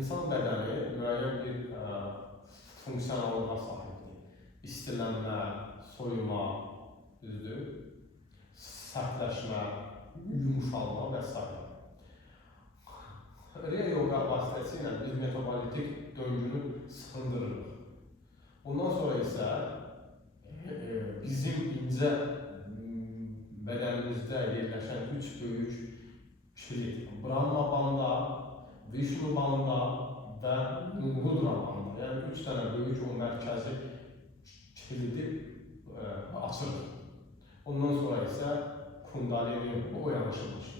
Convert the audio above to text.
İnsan bədəni müəyyən bir funksiyonallığa sahibdir. İstilənmə, soyuma, düzdür, sərtləşmə, yumuşalma və s. Real yoga vasitəsilə biz metabolitik döngünü sıxındırırıq. Ondan sonra isə bizim incə bədənimizdə yerləşən 3 böyük kilit, Brahma banda, Vishnu banda və Rudra banda, yəni 3 dənə böyük o mərkəzi kilidi açır. Ondan sonra isə Kundalini oyanışı başlayır.